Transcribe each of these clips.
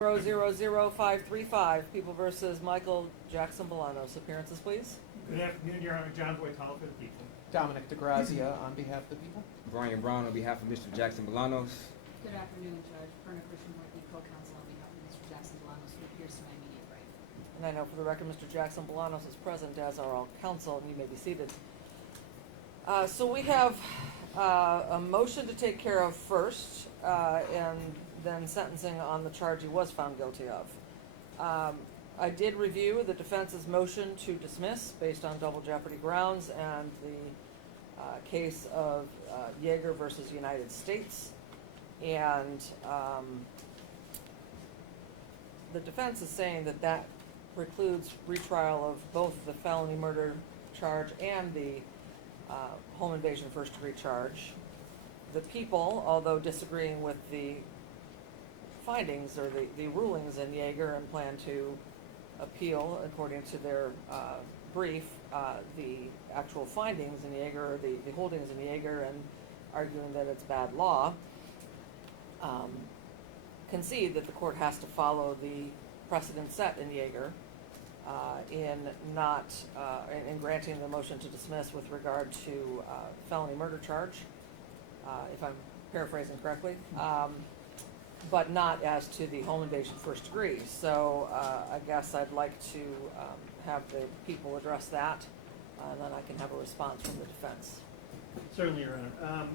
000535, People versus Michael Jackson-Bolanos. Appearances, please. Good afternoon, Your Honor. John Boytall for the people. Dominic DeGrazia on behalf of the people. Brian Brown on behalf of Mr. Jackson-Bolanos. Good afternoon, Judge. Perna Christian-Morthy, co-counsel on behalf of Mr. Jackson-Bolanos, who appears to my immediate right. And I know for the record, Mr. Jackson-Bolanos is present, as are all counsel, and you may be seated. So we have a motion to take care of first, and then sentencing on the charge he was found guilty of. I did review the defense's motion to dismiss based on double jeopardy grounds and the case of Yeager versus United States. And the defense is saying that that precludes retrial of both the felony murder charge and the home invasion first degree charge. The people, although disagreeing with the findings or the rulings in Yeager and plan to appeal according to their brief, the actual findings in Yeager, or the holdings in Yeager, and arguing that it's bad law, concede that the court has to follow the precedent set in Yeager in granting the motion to dismiss with regard to felony murder charge, if I'm paraphrasing correctly. But not as to the home invasion first degree. So I guess I'd like to have the people address that, and then I can have a response from the defense. Certainly, Your Honor.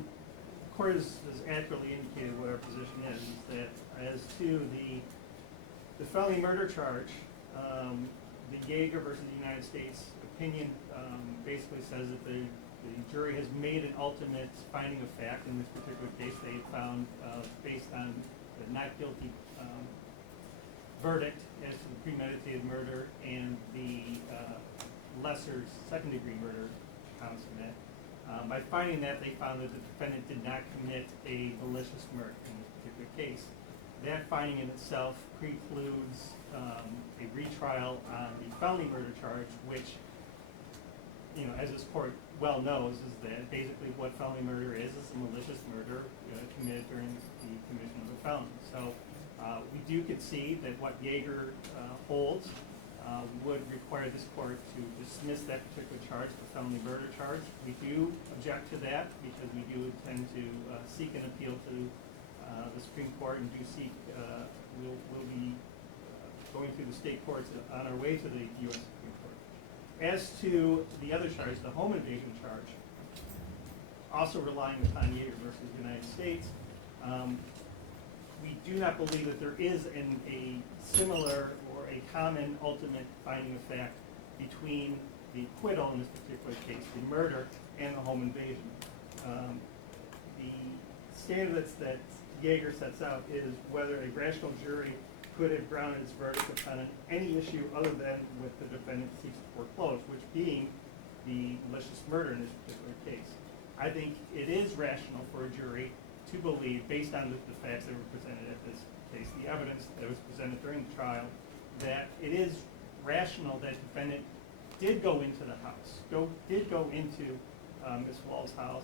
The court has accurately indicated what our position is that as to the felony murder charge, the Yeager versus the United States opinion basically says that the jury has made an ultimate finding of fact. In this particular case, they found, based on the not guilty verdict as to the premeditated murder and the lesser second-degree murder counts in that. By finding that, they found that the defendant did not commit a malicious murder in this particular case. That finding in itself precludes a retrial on the felony murder charge, which, you know, as this court well knows, is that basically what felony murder is a malicious murder committed during the commission of a felony. So we do concede that what Yeager holds would require this court to dismiss that particular charge, the felony murder charge. We do object to that because we do intend to seek an appeal to the Supreme Court, and do seek, we'll be going through the state courts on our way to the U.S. Supreme Court. As to the other charge, the home invasion charge, also relying upon Yeager versus the United States, we do not believe that there is a similar or a common ultimate finding of fact between the acquittal in this particular case, the murder, and the home invasion. The standard that Yeager sets out is whether a rational jury could have grounded its verdict upon any issue other than what the defendant seeks to foreclose, which being the malicious murder in this particular case. I think it is rational for a jury to believe, based on the facts that were presented at this case, the evidence that was presented during the trial, that it is rational that the defendant did go into the house, did go into Ms. Woll's house,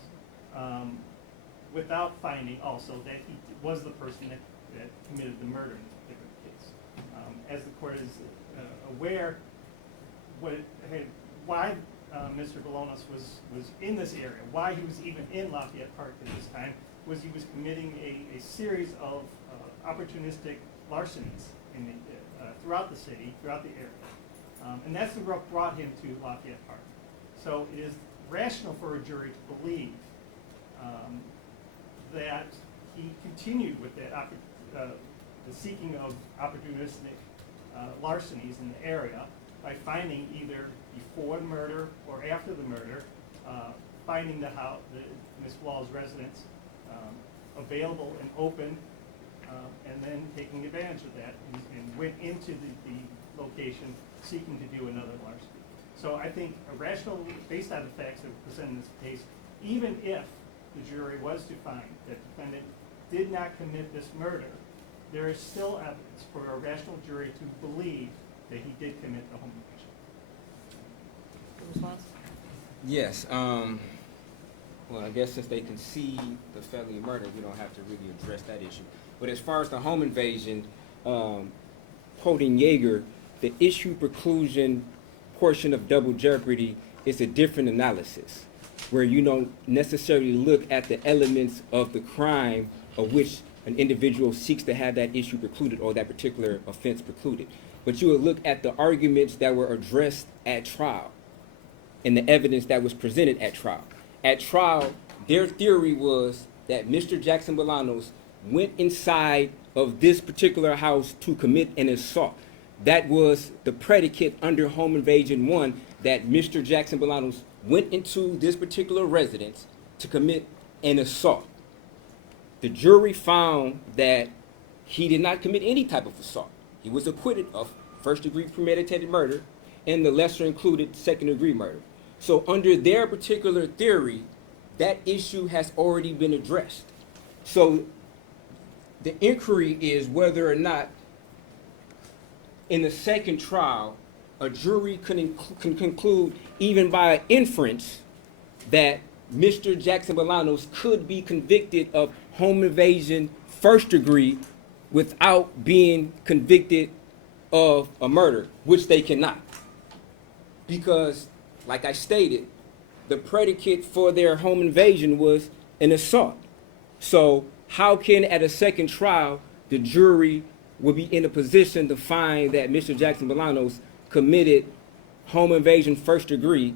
without finding also that he was the person that committed the murder in this particular case. As the court is aware, why Mr. Bolanos was in this area, why he was even in Lafayette Park at this time, was he was committing a series of opportunistic larcenies throughout the city, throughout the area. And that's what brought him to Lafayette Park. So it is rational for a jury to believe that he continued with that the seeking of opportunistic larcenies in the area by finding either before the murder or after the murder, finding Ms. Woll's residence available and open, and then taking advantage of that and went into the location seeking to do another larceny. So I think a rational, based on the facts that were presented in this case, even if the jury was to find that the defendant did not commit this murder, there is still evidence for a rational jury to believe that he did commit the home invasion. Response? Yes. Well, I guess since they concede the felony murder, we don't have to really address that issue. But as far as the home invasion, quoting Yeager, the issue preclusion portion of double jeopardy is a different analysis, where you don't necessarily look at the elements of the crime of which an individual seeks to have that issue precluded or that particular offense precluded. But you will look at the arguments that were addressed at trial and the evidence that was presented at trial. At trial, their theory was that Mr. Jackson-Bolanos went inside of this particular house to commit an assault. That was the predicate under Home Invasion 1, that Mr. Jackson-Bolanos went into this particular residence to commit an assault. The jury found that he did not commit any type of assault. He was acquitted of first-degree premeditated murder and the lesser included second-degree murder. So under their particular theory, that issue has already been addressed. So the inquiry is whether or not in the second trial, a jury can conclude, even by an inference, that Mr. Jackson-Bolanos could be convicted of home invasion first degree without being convicted of a murder, which they cannot. Because, like I stated, the predicate for their home invasion was an assault. So how can, at a second trial, the jury will be in a position to find that Mr. Jackson-Bolanos committed home invasion first degree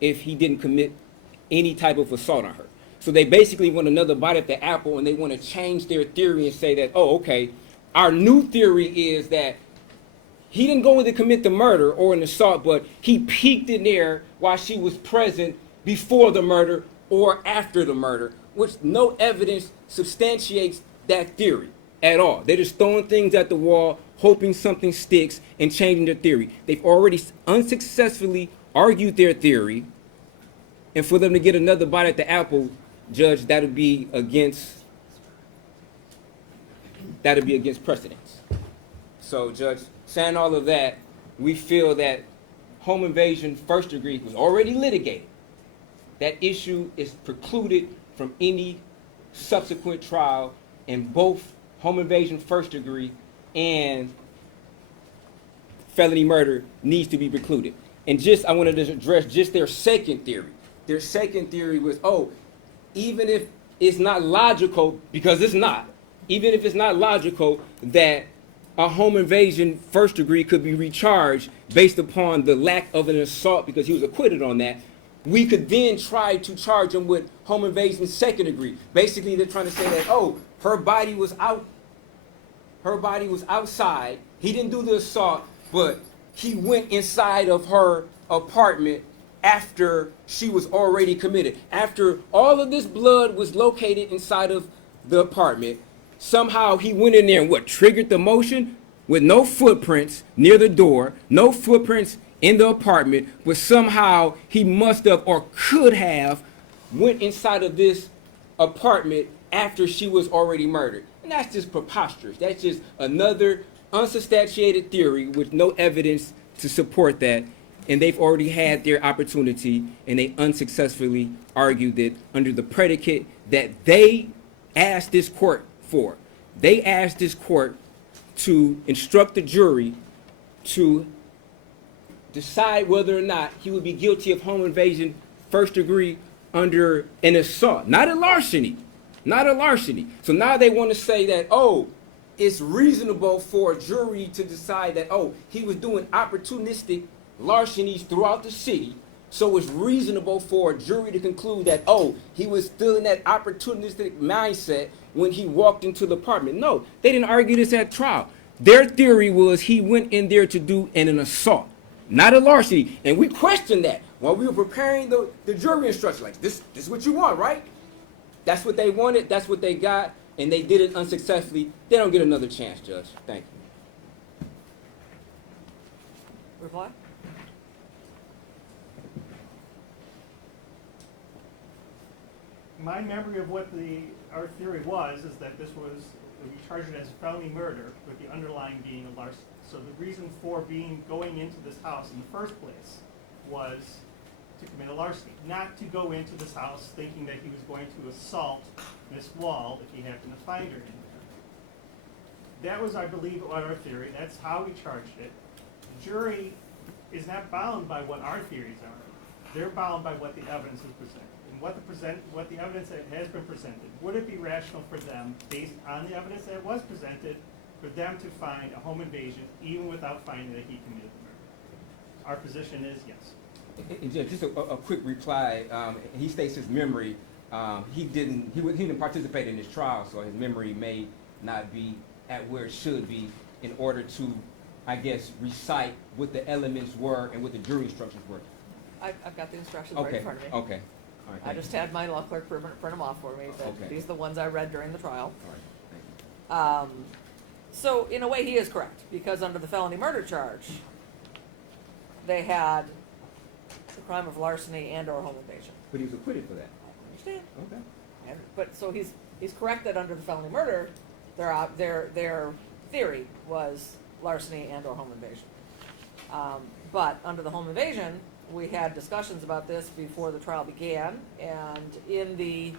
if he didn't commit any type of assault on her? So they basically want another bite at the apple, and they want to change their theory and say that, oh, okay, our new theory is that he didn't go in to commit the murder or an assault, but he peeked in there while she was present before the murder or after the murder, which no evidence substantiates that theory at all. They're just throwing things at the wall, hoping something sticks, and changing their theory. They've already unsuccessfully argued their theory, and for them to get another bite at the apple, Judge, that'll be against precedence. So, Judge, saying all of that, we feel that home invasion first degree was already litigated. That issue is precluded from any subsequent trial, and both home invasion first degree and felony murder needs to be precluded. And I wanted to address just their second theory. Their second theory was, even if it's not logical, because it's not, even if it's not logical that a home invasion first degree could be recharged based upon the lack of an assault because he was acquitted on that, we could then try to charge him with home invasion second degree. Basically, they're trying to say that, her body was outside, he didn't do the assault, but he went inside of her apartment after she was already committed. After all of this blood was located inside of the apartment, somehow he went in there and triggered the motion with no footprints near the door, no footprints in the apartment, but somehow he must have or could have went inside of this apartment after she was already murdered. And that's just preposterous. That's just another unsubstantiated theory with no evidence to support that. And they've already had their opportunity, and they unsuccessfully argued that under the predicate that they asked this court for. They asked this court to instruct the jury to decide whether or not he would be guilty of home invasion first degree under an assault, not a larceny. Not a larceny. So now they want to say that, it's reasonable for a jury to decide that, he was doing opportunistic larcenies throughout the city, so it's reasonable for a jury to conclude that, he was still in that opportunistic mindset when he walked into the apartment. No, they didn't argue this at trial. Their theory was he went in there to do an assault, not a larceny. And we questioned that while we were preparing the jury instruction. Like, this is what you want, right? That's what they wanted, that's what they got, and they did it unsuccessfully. They don't get another chance, Judge. Thank you. Reply? My memory of what our theory was is that we charged it as felony murder with the underlying being a larceny. So the reason for going into this house in the first place was to commit a larceny, not to go into this house thinking that he was going to assault Miss Wall if he happened to find her in there. That was, I believe, on our theory. That's how we charged it. The jury is not bound by what our theories are. They're bound by what the evidence is presented. And what the evidence that has been presented. Would it be rational for them, based on the evidence that was presented, for them to find a home invasion even without finding that he committed the murder? Our position is yes. And just a quick reply. He states his memory. He didn't participate in this trial, so his memory may not be at where it should be in order to, I guess, recite what the elements were and what the jury instructions were. I've got the instructions right in front of me. Okay. All right. I just had my law clerk print them off for me. Okay. These are the ones I read during the trial. All right. Thank you. So in a way, he is correct, because under the felony murder charge, they had the crime of larceny and or home invasion. But he was acquitted for that. I understand. Okay. But so he's correct that under the felony murder, their theory was larceny and or home invasion. But under the home invasion, we had discussions about this before the trial began, and in the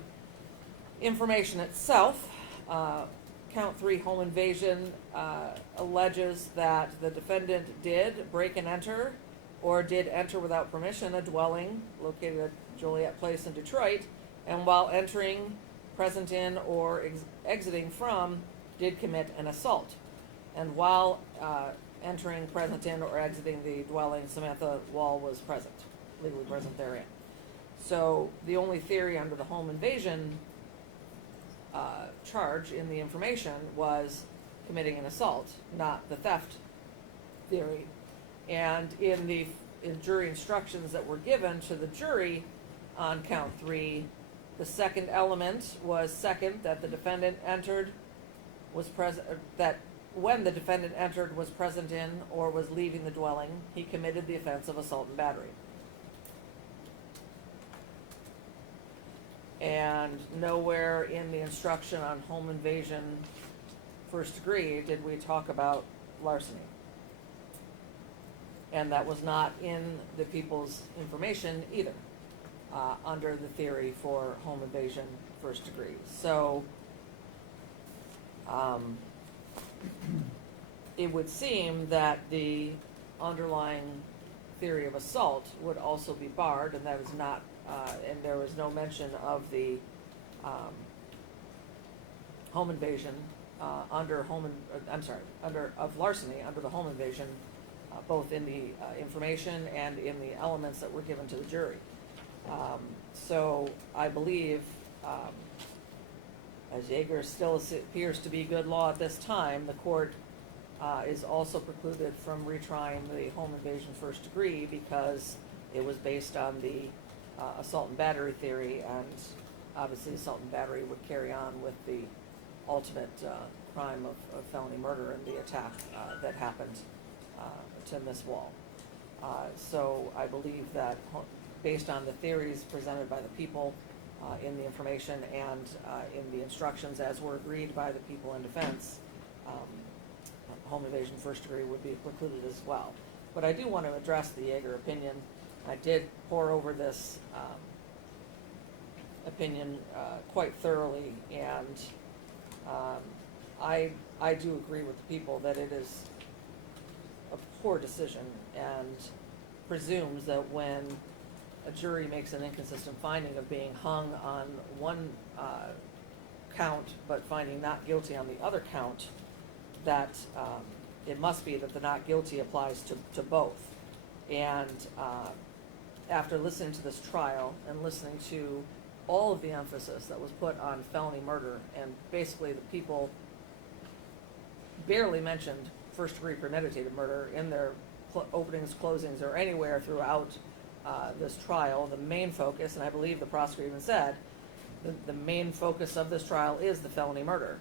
information itself, count 3 home invasion alleges that the defendant did break and enter or did enter without permission a dwelling located at Joliet Place in Detroit, and while entering, present in, or exiting from, did commit an assault. And while entering, present in, or exiting the dwelling, Samantha Woll was present, legally present therein. So the only theory under the home invasion charge in the information was committing an assault, not the theft theory. And in jury instructions that were given to the jury on count 3, the second element was that the defendant entered, was present, that when the defendant entered, was present in, or was leaving the dwelling, he committed the offense of assault and battery. And nowhere in the instruction on home invasion first degree did we talk about larceny. And that was not in the people's information either, under the theory for home invasion first degree. So it would seem that the underlying theory of assault would also be barred, and that was not, and there was no mention of the home invasion of larceny under the home invasion, both in the information and in the elements that were given to the jury. So I believe, as Jaeger still appears to be good law at this time, the court is also precluded from retrying the home invasion first degree because it was based on the assault and battery theory, and obviously assault and battery would carry on with the ultimate crime of felony murder and the attack that happened to Ms. Woll. So I believe that based on the theories presented by the people in the information and in the instructions as were agreed by the people in defense, home invasion first degree would be precluded as well. But I do want to address the Jaeger opinion. I did pore over this opinion quite thoroughly, and I do agree with the people that it is a poor decision and presumes that when a jury makes an inconsistent finding of being hung on one count but finding not guilty on the other count, that it must be that the not guilty applies to both. And after listening to this trial and listening to all of the emphasis that was put on felony murder, and basically the people barely mentioned first degree premeditated murder in their openings, closings, or anywhere throughout this trial, the main focus, and I believe the prosecutor even said, the main focus of this trial is the felony murder.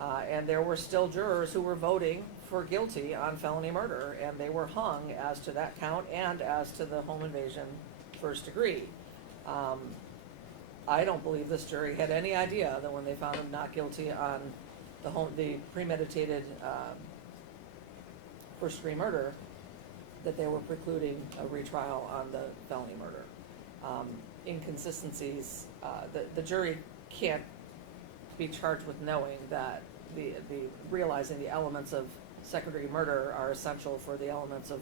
And there were still jurors who were voting for guilty on felony murder, and they were hung as to that count and as to the home invasion first degree. I don't believe this jury had any idea that when they found him not guilty on the premeditated first degree murder, that they were precluding a retrial on the felony murder. Inconsistencies, the jury can't be charged with knowing that realizing the elements of second-degree murder are essential for the elements of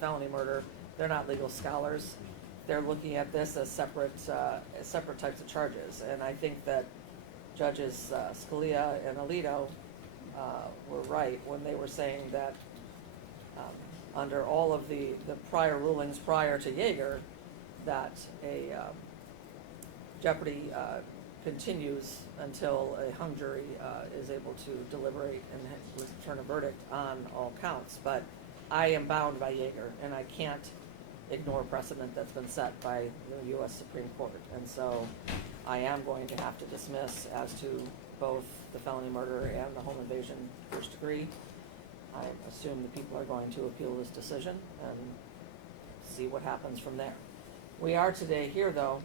felony murder. They're not legal scholars. They're looking at this as separate types of charges. And I think that Judges Scalia and Alito were right when they were saying that under all of the prior rulings prior to Yeager, that a jeopardy continues until a hung jury is able to deliberate and return a verdict on all counts. But I am bound by Yeager, and I can't ignore precedent that's been set by the U.S. Supreme Court. And so I am going to have to dismiss as to both the felony murder and the home invasion first degree. I assume the people are going to appeal this decision and see what happens from there. We are today here, though,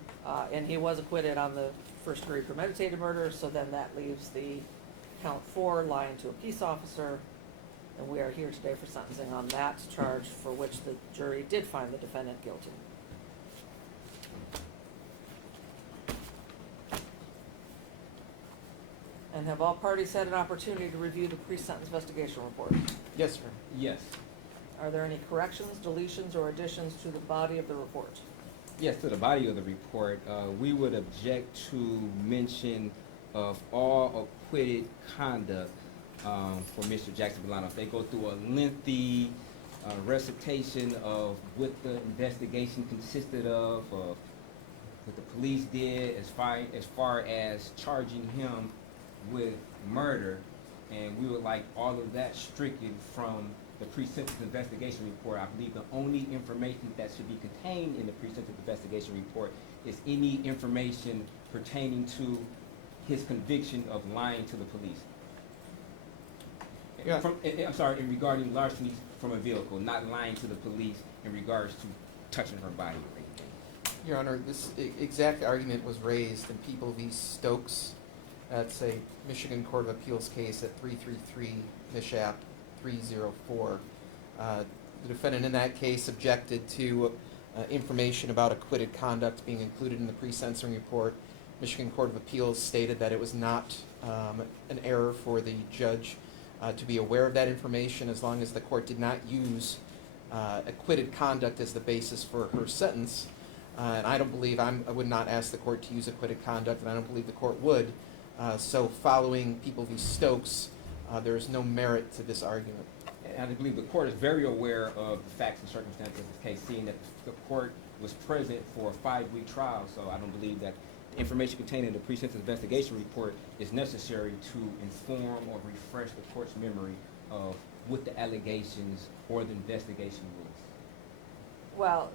and he was acquitted on the first degree premeditated murder, so then that leaves the count 4, lying to a peace officer, and we are here today for sentencing on that charge for which the jury did find the defendant guilty. And have all parties had an opportunity to review the pre-sentence investigation report? Yes, sir. Yes. Are there any corrections, deletions, or additions to the body of the report? Yes, to the body of the report, we would object to mention of all acquitted conduct for Mr. Jackson-Bolanos. They go through a lengthy recitation of what the investigation consisted of what the police did as far as charging him with murder, and we would like all of that stricken from the pre-sentence investigation report. I believe the only information that should be contained in the pre-sentence investigation report is any information pertaining to his conviction of lying to the police. Yeah. I'm sorry, in regarding larceny from a vehicle, not lying to the police in regards to touching her body or anything. Your Honor, this exact argument was raised in People v. Stokes. That's a Michigan Court of Appeals case at 333 Mishap 304. The defendant in that case objected to information about acquitted conduct being included in the pre-sentencing report. Michigan Court of Appeals stated that it was not an error for the judge to be aware of that information as long as the court did not use acquitted conduct as the basis for her sentence. And I don't believe, I would not ask the court to use acquitted conduct, and I don't believe the court would. So following People v. Stokes, there is no merit to this argument. And I believe the court is very aware of the facts and circumstances of this case, seeing that the court was present for a 5-week trial, so I don't believe that the information contained in the pre-sentence investigation report is necessary to inform or refresh the court's memory of what the allegations or the investigation was. Well,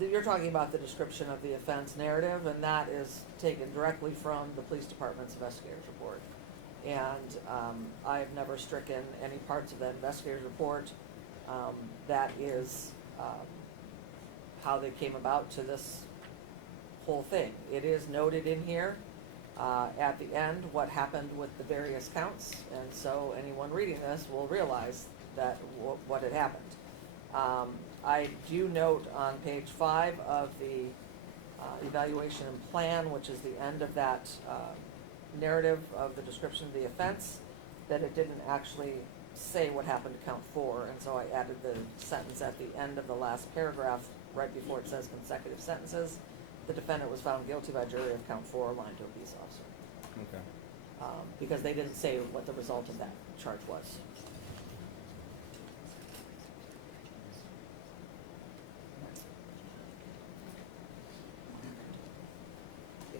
you're talking about the description of the offense narrative, and that is taken directly from the police department's investigator's report. And I've never stricken any parts of that investigator's report. That is how they came about to this whole thing. It is noted in here at the end what happened with the various counts, and so anyone reading this will realize that what had happened. I do note on page 5 of the evaluation and plan, which is the end of that narrative of the description of the offense, that it didn't actually say what happened to count 4, and so I added the sentence at the end of the last paragraph right before it says consecutive sentences. The defendant was found guilty by jury of count 4, lying to a peace officer. Okay. Because they didn't say what the result of that charge was.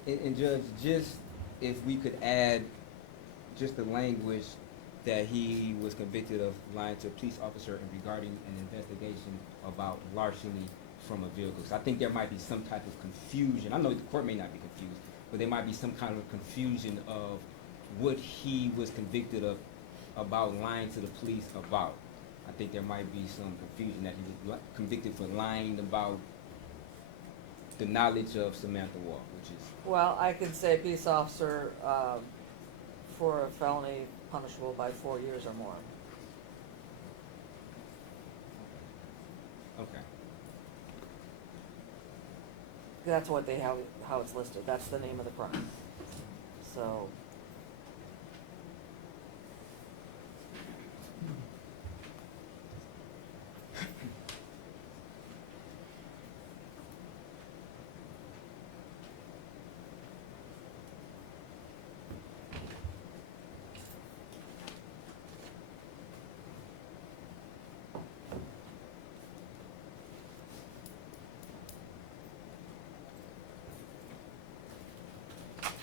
And Judge, just if we could add just the language that he was convicted of lying to a police officer and regarding an investigation about larceny from a vehicle. So I think there might be some type of confusion. I know the court may not be confused, but there might be some kind of confusion of what he was convicted of about lying to the police about. I think there might be some confusion that he was convicted for lying about the knowledge of Samantha Woll, which is... Well, I could say peace officer for a felony punishable by 4 years or more. Okay. That's what they have, how it's listed. That's the name of the crime. So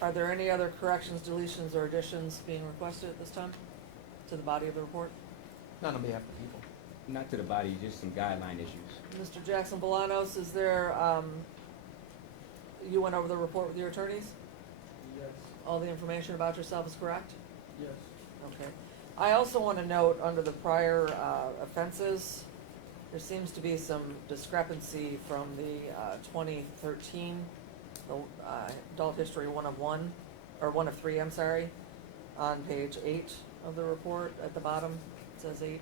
Are there any other corrections, deletions, or additions being requested at this time to the body of the report? None on behalf of the people. Not to the body, just some guideline issues. Mr. Jackson-Bolanos, is there, you went over the report with your attorneys? Yes, All the information about yourself is correct? yes. Okay. I also want to note, under the prior offenses, there seems to be some discrepancy from the 2013, the adult history 1 of 1, or 1 of 3, I'm sorry, on page 8 of the report, at the bottom, it says 8.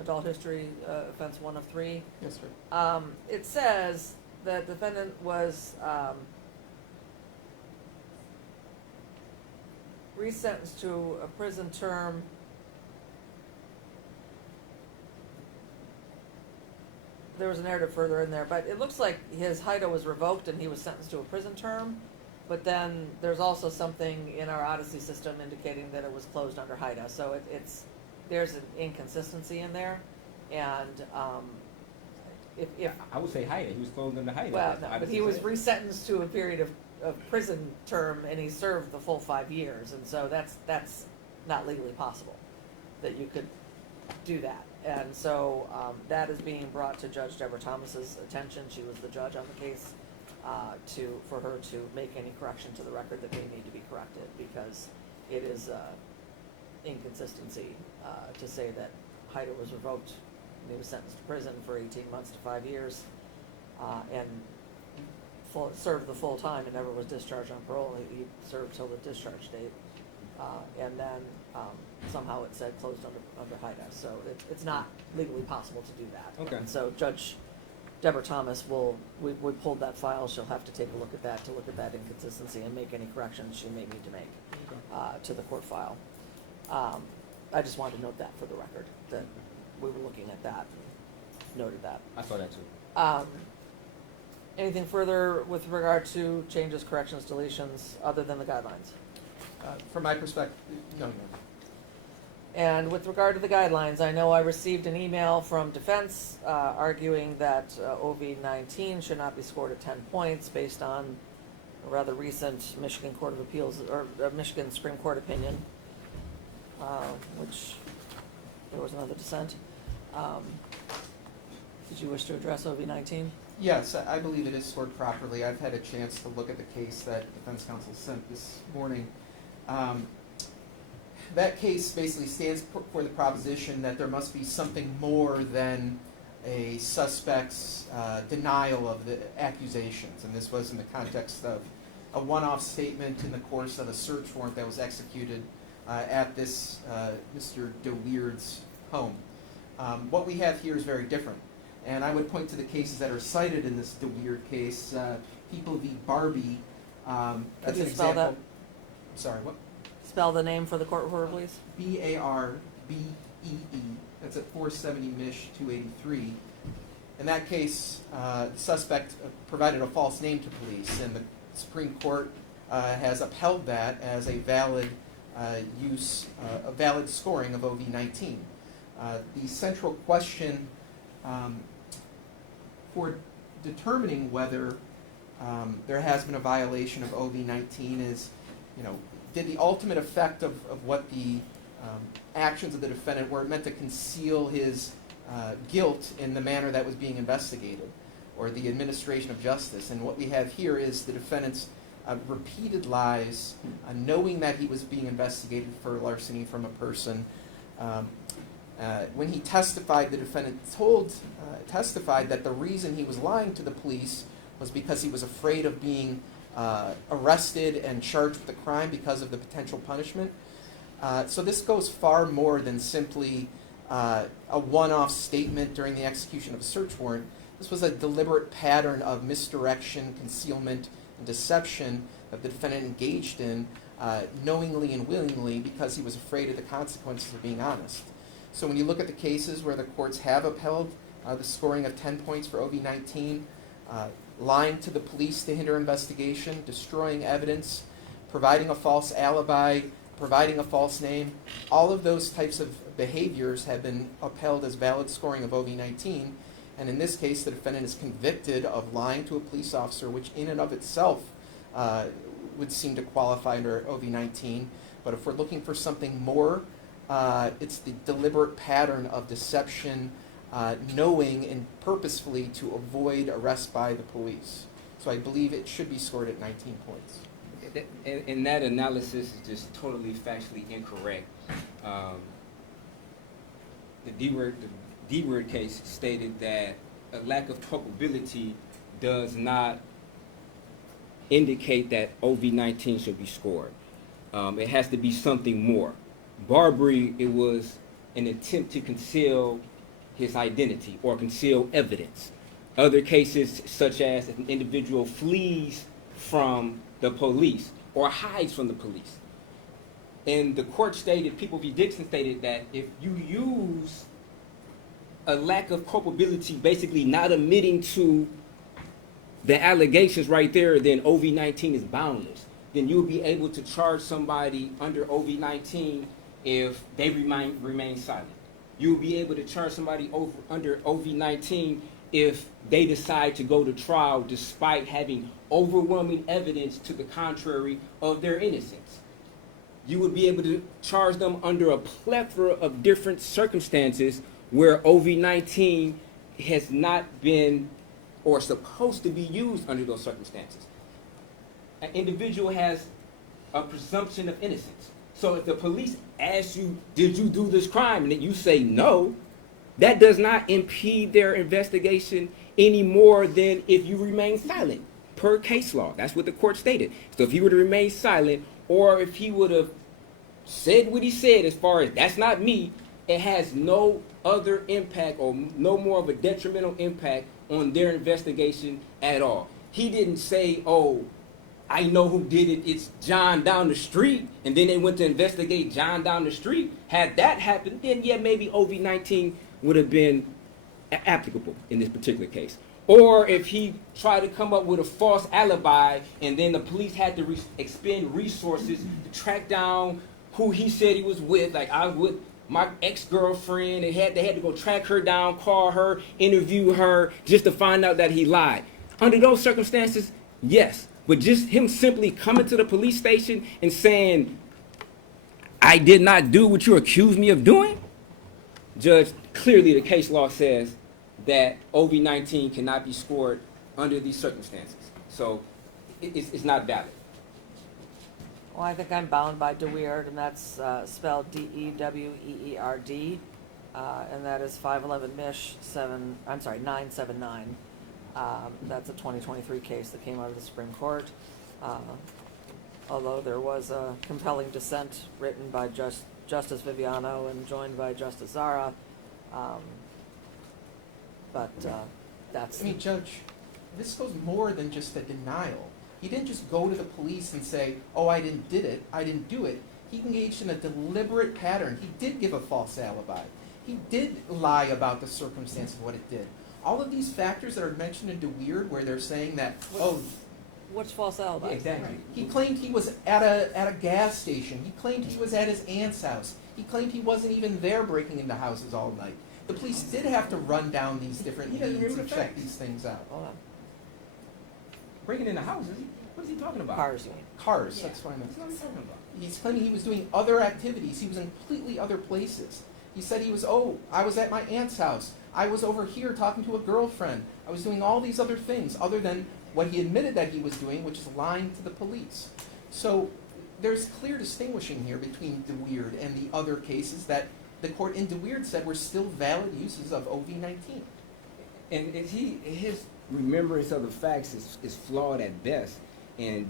Adult history offense 1 of 3. Yes, sir. It says that the defendant was resentenced to a prison term there was a narrative further in there, but it looks like his HIDA was revoked and he was sentenced to a prison term, but then there's also something in our Odyssey system indicating that it was closed under HIDA, so there's an inconsistency in there, and if I would say Haida, he was closed under Haida. well, no, but he was resentenced to a period of prison term, and he served the full 5 years, and so that's not legally possible, that you could do that. And so that is being brought to Judge Deborah Thomas's attention. She was the judge on the case, for her to make any correction to the record that may need to be corrected, because it is inconsistency to say that HIDA was revoked and he was sentenced to prison for 18 months to 5 years, and served the full time and never was discharged on parole. He served till the discharge date, and then somehow it said closed under HIDA. So it's not legally possible to do that. Okay. And so Judge Deborah Thomas we pulled that file. She'll have to take a look at that, to look at that inconsistency and make any corrections she may need to make to the court file. I just wanted to note that for the record, that we were looking at that, noted that. I saw that too. Anything further with regard to changes, corrections, deletions, other than the guidelines? From my perspective, no. And with regard to the guidelines, I know I received an email from defense arguing that OV-19 should not be scored at 10 points based on a rather recent Michigan Court of Appeals, or Michigan Supreme Court opinion, which there was another dissent. Did you wish to address OV-19? Yes, I believe it is scored properly. I've had a chance to look at the case that defense counsel sent this morning. That case basically stands for the proposition that there must be something more than a suspect's denial of the accusations, and this was in the context of a one-off statement in the course of a search warrant that was executed at this Mr. DeWeird's home. What we have here is very different, and I would point to the cases that are cited in this DeWeird case. People v. Barbie. That's you an spell example. that? Sorry, what? Spell the name for the court reporter, please. Barbee. That's at 470 Mich 283. In that case, the suspect provided a false name to police, and the Supreme Court has upheld that as a valid a valid scoring of OV-19. The central question for determining whether there has been a violation of OV-19 is, did the ultimate effect of what the actions of the defendant were meant to conceal his guilt in the manner that was being investigated, or the administration of justice. And what we have here is the defendant's repeated lies, knowing that he was being investigated for larceny from a person. When he testified, the defendant testified that the reason he was lying to the police was because he was afraid of being arrested and charged with a crime because of the potential punishment. So this goes far more than simply a one-off statement during the execution of a search warrant. This was a deliberate pattern of misdirection, concealment, and deception that the defendant engaged in knowingly and willingly because he was afraid of the consequences of being honest. So when you look at the cases where the courts have upheld the scoring of 10 points for OV-19, lying to the police to hinder investigation, destroying evidence, providing a false alibi, providing a false name, all of those types of behaviors have been upheld as valid scoring of OV-19, And in this case, the defendant is convicted of lying to a police officer, which in and of itself would seem to qualify under OV-19. But if we're looking for something more, it's the deliberate pattern of deception, knowing and purposefully to avoid arrest by the police. So I believe it should be scored at 19 points. And that analysis is just totally factually incorrect. The D-word case stated that a lack of culpability does not indicate that OV-19 should be scored. It has to be something more. Barbary, it was an attempt to conceal his identity or conceal evidence. Other cases, such as if an individual flees from the police or hides from the police. And the court stated, People v. Dixon stated that if you use a lack of culpability, basically not admitting to the allegations right there, then OV-19 is boundless. Then you'll be able to charge somebody under OV-19 if they remain silent. You'll be able to charge somebody under OV-19 if they decide to go to trial despite having overwhelming evidence to the contrary of their innocence. You would be able to charge them under a plethora of different circumstances where OV-19 has not been or supposed to be used under those circumstances. An individual has a presumption of innocence. So if the police ask you, did you do this crime, and then you say no, that does not impede their investigation any more than if you remain silent, per case law. That's what the court stated. So if he were to remain silent, or if he would have said what he said as far as, that's not me, it has no other impact or no more of a detrimental impact on their investigation at all. He didn't say, oh, I know who did it, it's John down the street, and then they went to investigate John down the street. Had that happened, then yeah, maybe OV-19 would have been applicable in this particular case. Or if he tried to come up with a false alibi, and then the police had to expend resources to track down who he said he was with, like I was with my ex-girlfriend, and they had to go track her down, call her, interview her, just to find out that he lied. Under those circumstances, yes. But just him simply coming to the police station and saying, I did not do what you accused me of doing, Judge, clearly the case law says that OV-19 cannot be scored under these circumstances. So it's not valid. Well, I think I'm bound by DeWeerd, and that's spelled D-E-W-E-E-R-D, and that is 511 Mich 979. That's a 2023 case that came out of the Supreme Court. Although there was a compelling dissent written by Justice Viviano and joined by Justice Zara. That's... I mean, Judge, this goes more than just a denial. He didn't just go to the police and say, oh, I didn't do it. He engaged in a deliberate pattern. He did give a false alibi. He did lie about the circumstance of what it did. All of these factors that are mentioned in DeWeerd, where they're saying that, What's false alibi? Yeah, exactly. he claimed he was at a gas station. He claimed he was at his aunt's house. He claimed he wasn't even there breaking into houses all night. The police did have to run down these different leads and check these things out. Hold on. Breaking into houses? What is he talking about? Cars, you mean? Cars, Yeah. that's what I meant. That's what he's talking about. He's claiming he was doing other activities. He was in completely other places. He said he was, I was at my aunt's house. I was over here talking to a girlfriend. I was doing all these other things other than what he admitted that he was doing, which is lying to the police. So there's clear distinguishing here between DeWeerd and the other cases that the court in DeWeerd said were still valid uses of OV-19. And his remembrance of the facts is flawed at best and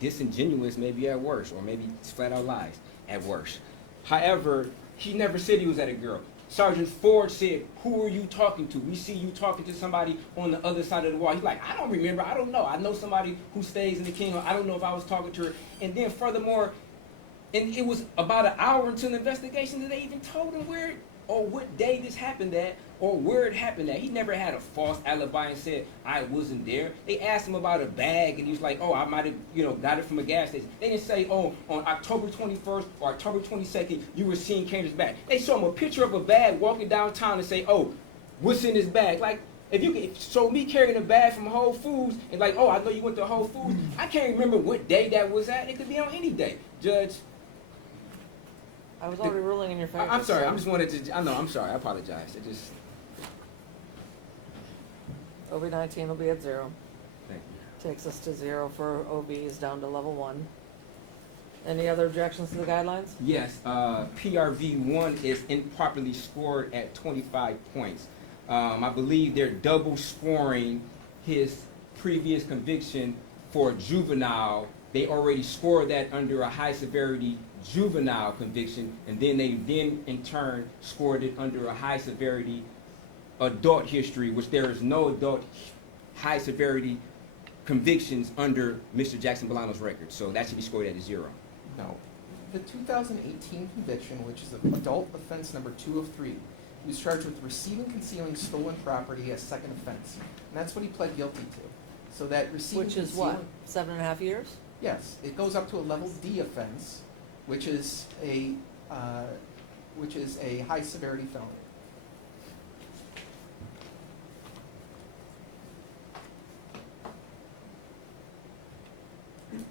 disingenuous maybe at worst, or maybe flat out lies at worst. However, he never said he was at a girl. Sergeant Ford said, who are you talking to? We see you talking to somebody on the other side of the wall. He's like, I don't remember. I don't know. I know somebody who stays in the King. I don't know if I was talking to her. And then furthermore, and it was about an hour into the investigation that they even told him where or what day this happened at or where it happened at. He never had a false alibi and said, I wasn't there. They asked him about a bag and he was like, oh, I might have, got it from a gas station. They didn't say, oh, on October 21st or October 22nd, you were seeing Candace's bag. They showed him a picture of a bag walking downtown and say, oh, what's in his bag? Like, if you could show me carrying a bag from Whole Foods and like, oh, I know you went to Whole Foods. I can't remember what day that was at. It could be on any day. Judge, I was already ruling in your favor. I'm sorry. so- I'm just wanted to. I know. I'm sorry. I apologize. It just. OB-19 will be at 0. Thank you. Takes us to 0 for OBs, down to level 1. Any other objections to the guidelines? Yes. PRV1 is improperly scored at 25 points. I believe they're double scoring his previous conviction for juvenile. They already scored that under a high severity juvenile conviction, and then they in turn scored it under a high severity adult history, which there is no adult high severity convictions under Mr. Jackson-Bolanos' record. So that should be scored at a 0. No. The 2018 conviction, which is adult offense number 2 of 3, he was charged with receiving, concealing stolen property as second offense. And that's what he pled guilty to. So that receiving, Which is concealing, what, 7.5 years? Yes, it goes up to a level D offense, which is a high severity felony.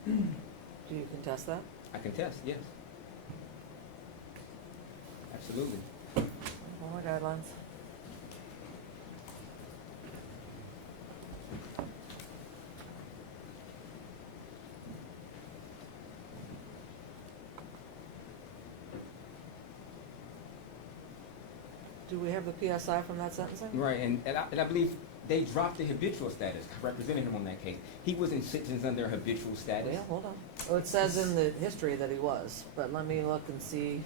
Do you contest that? I contest, yes. Absolutely. More guidelines. Do we have the PSI from that sentencing? Right, and I believe they dropped the habitual status, representing him on that case. He wasn't sentenced under habitual status. Yeah, hold on. Oh, it says in the history that he was, but let me look and see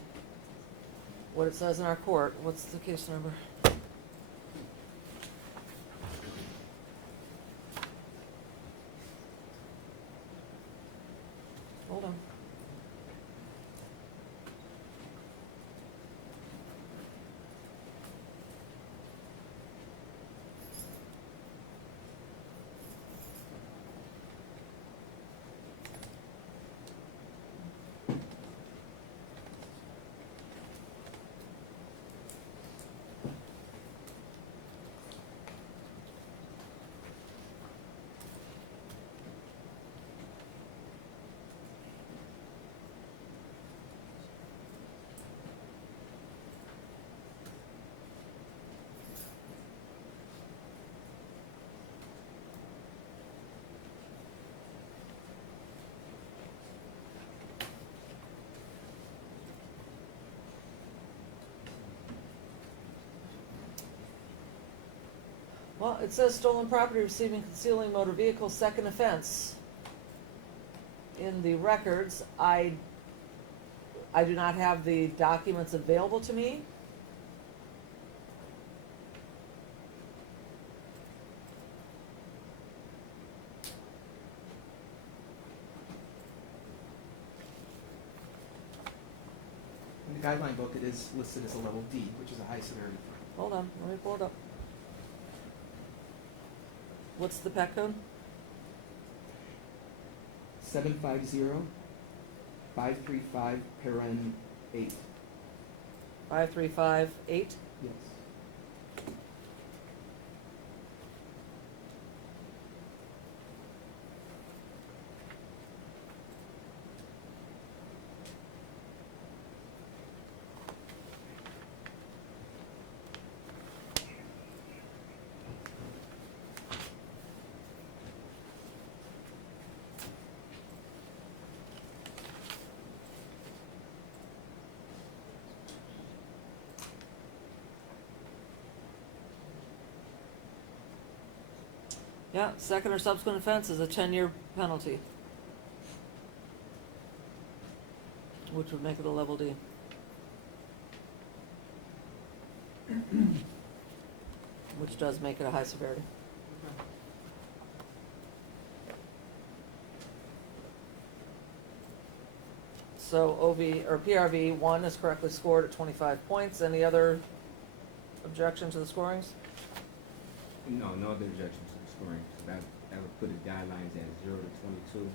what it says in our court. What's the case number? Hold on. Well, it says stolen property, receiving, concealing motor vehicle, second offense. In the records, I do not have the documents available to me. In the guideline book, it is listed as a level D, which is a high severity felony. Hold on, let me pull it up. What's the PEC code? 750-535, paren 8. 5358. Yes. Yeah, second or subsequent offense is a 10-year penalty, which would make it a level D. Which does make it a high severity. So OV, or PRV 1 is correctly scored at 25 points. Any other objection to the scorings? No other objections to the scoring. So that would put the guidelines at 0 to 22.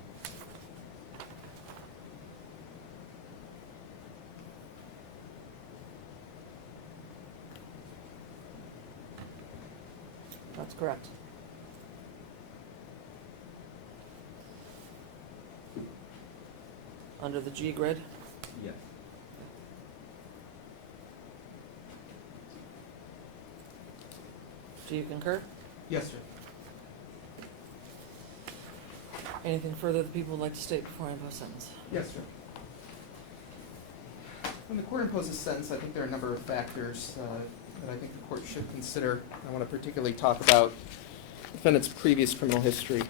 That's correct. Under the G grid? Yes. Do you concur? Yes, sir. Anything further that people would like to state before I impose sentence? Yes, sir. When the court imposes sentence, I think there are a number of factors that I think the court should consider. I want to particularly talk about the defendant's previous criminal history,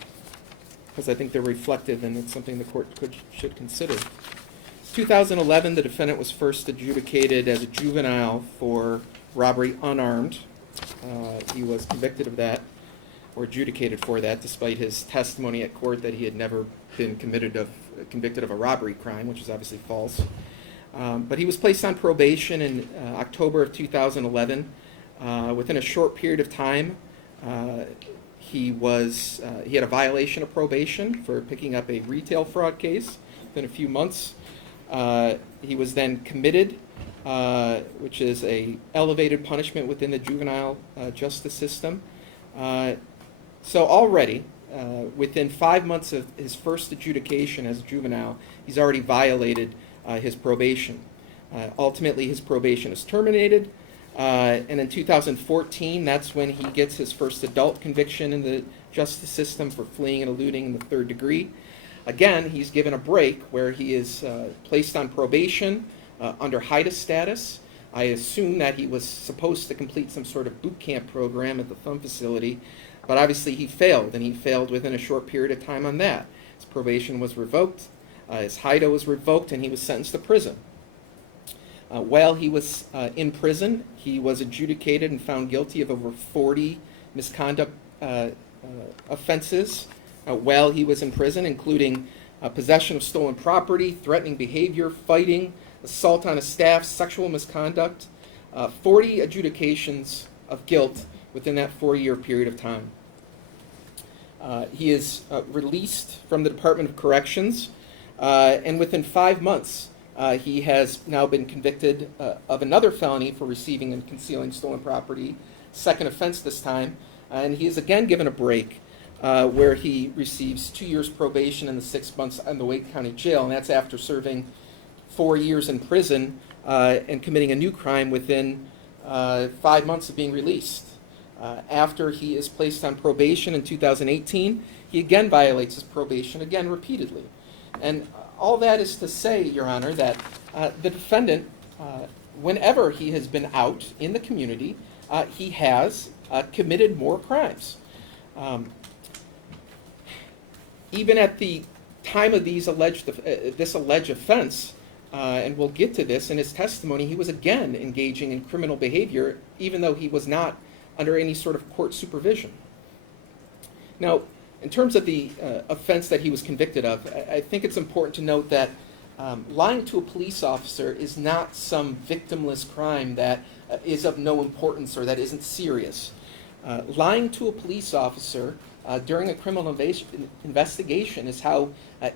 because I think they're reflective and it's something the court should consider. 2011, the defendant was first adjudicated as a juvenile for robbery unarmed. He was convicted of that, or adjudicated for that, despite his testimony at court that he had never been convicted of a robbery crime, which is obviously false. But he was placed on probation in October of 2011. Within a short period of time, he had a violation of probation for picking up a retail fraud case. Within a few months, he was then committed, which is a elevated punishment within the juvenile justice system. So already, within 5 months of his first adjudication as a juvenile, he's already violated his probation. Ultimately, his probation is terminated, and in 2014, that's when he gets his first adult conviction in the justice system for fleeing and eluding in the 3rd degree. Again, he's given a break where he is placed on probation under HIDA status. I assume that he was supposed to complete some sort of boot camp program at the Thumb facility, but obviously he failed, and he failed within a short period of time on that. His probation was revoked, his HIDA was revoked, and he was sentenced to prison. While he was in prison, he was adjudicated and found guilty of over 40 misconduct offenses while he was in prison, including possession of stolen property, threatening behavior, fighting, assault on a staff, sexual misconduct, 40 adjudications of guilt within that 4-year period of time. He is released from the Department of Corrections, and within 5 months, he has now been convicted of another felony for receiving and concealing stolen property, second offense this time, and he is again given a break where he receives 2 years probation and the 6 months in the Wake County Jail, and that's after serving 4 years in prison and committing a new crime within 5 months of being released. After he is placed on probation in 2018, he again violates his probation, again repeatedly. And all that is to say, Your Honor, that the defendant, whenever he has been out in the community, he has committed more crimes. Even at the time of this alleged offense, and we'll get to this in his testimony, he was again engaging in criminal behavior, even though he was not under any sort of court supervision. Now, in terms of the offense that he was convicted of, I think it's important to note that lying to a police officer is not some victimless crime that is of no importance or that isn't serious. Lying to a police officer during a criminal investigation is how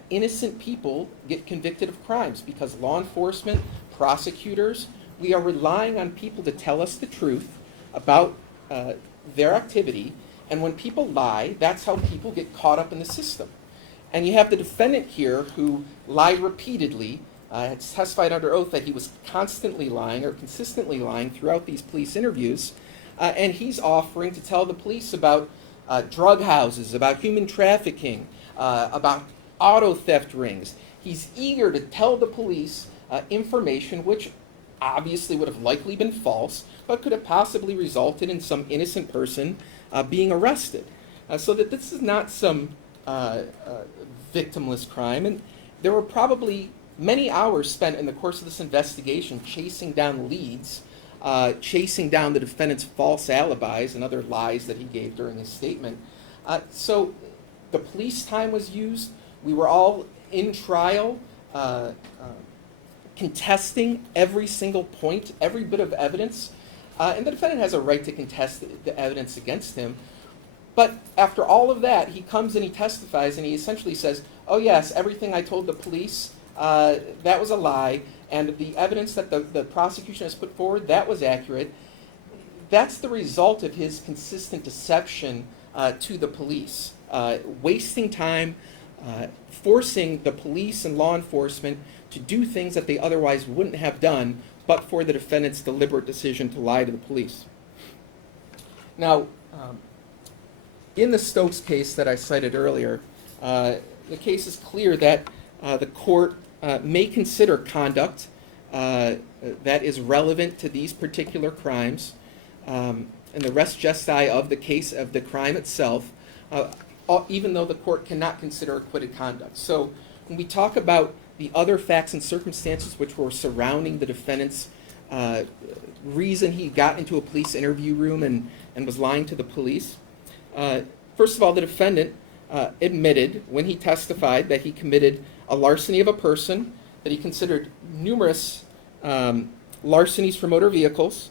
innocent people get convicted of crimes, because law enforcement, prosecutors, we are relying on people to tell us the truth about their activity, and when people lie, that's how people get caught up in the system. And you have the defendant here who lied repeatedly, had testified under oath that he was constantly lying or consistently lying throughout these police interviews, and he's offering to tell the police about drug houses, about human trafficking, about auto theft rings. He's eager to tell the police information which obviously would have likely been false, but could have possibly resulted in some innocent person being arrested. So that this is not some victimless crime. And there were probably many hours spent in the course of this investigation chasing down leads, chasing down the defendant's false alibis and other lies that he gave during his statement. So the police time was used. We were all in trial, contesting every single point, every bit of evidence. And the defendant has a right to contest the evidence against him. But after all of that, he comes and he testifies and he essentially says, oh yes, everything I told the police, that was a lie, and the evidence that the prosecution has put forward, that was accurate. that's the result of his consistent deception to the police, wasting time, forcing the police and law enforcement to do things that they otherwise wouldn't have done but for the defendant's deliberate decision to lie to the police. Now, in the Stokes case that I cited earlier, the case is clear that the court may consider conduct that is relevant to these particular crimes, and the res gestae of the case of the crime itself, even though the court cannot consider acquitted conduct. So when we talk about the other facts and circumstances which were surrounding the defendant's reason he got into a police interview room and was lying to the police, first of all, the defendant admitted when he testified that he committed a larceny of a person, that he considered numerous larcenies for motor vehicles,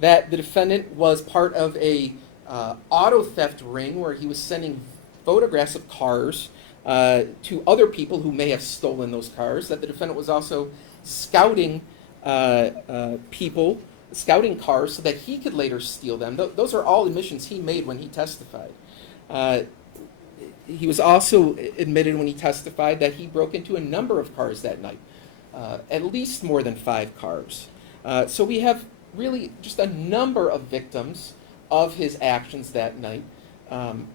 that the defendant was part of a auto theft ring where he was sending photographs of cars to other people who may have stolen those cars, that the defendant was also scouting scouting cars so that he could later steal them. Those are all admissions he made when he testified. He was also admitted when he testified that he broke into a number of cars that night, at least more than 5 cars. So we have really just a number of victims of his actions that night. And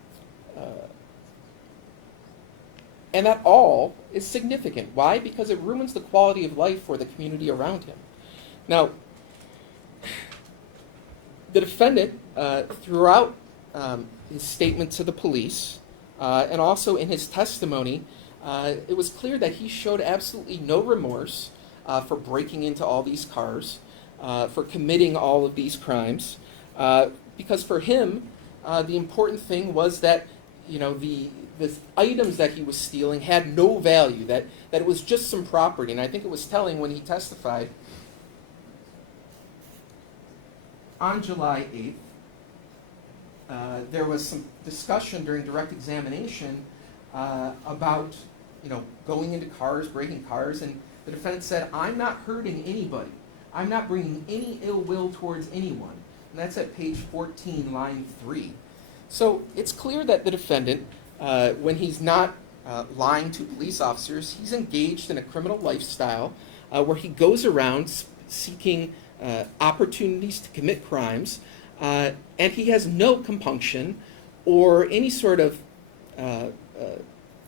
that all is significant. Why? Because it ruins the quality of life for the community around him. Now, the defendant, throughout his statement to the police, and also in his testimony, it was clear that he showed absolutely no remorse for breaking into all these cars, for committing all of these crimes, because for him, the important thing was that, you know, the items that he was stealing had no value, that it was just some property. And I think it was telling when he testified on July 8th, there was some discussion during direct examination about, you know, going into cars, breaking cars, and the defendant said, "I'm not hurting anybody. I'm not bringing any ill will towards anyone." And that's at page 14, line 3. So it's clear that the defendant, when he's not lying to police officers, he's engaged in a criminal lifestyle where he goes around seeking opportunities to commit crimes, and he has no compunction or any sort of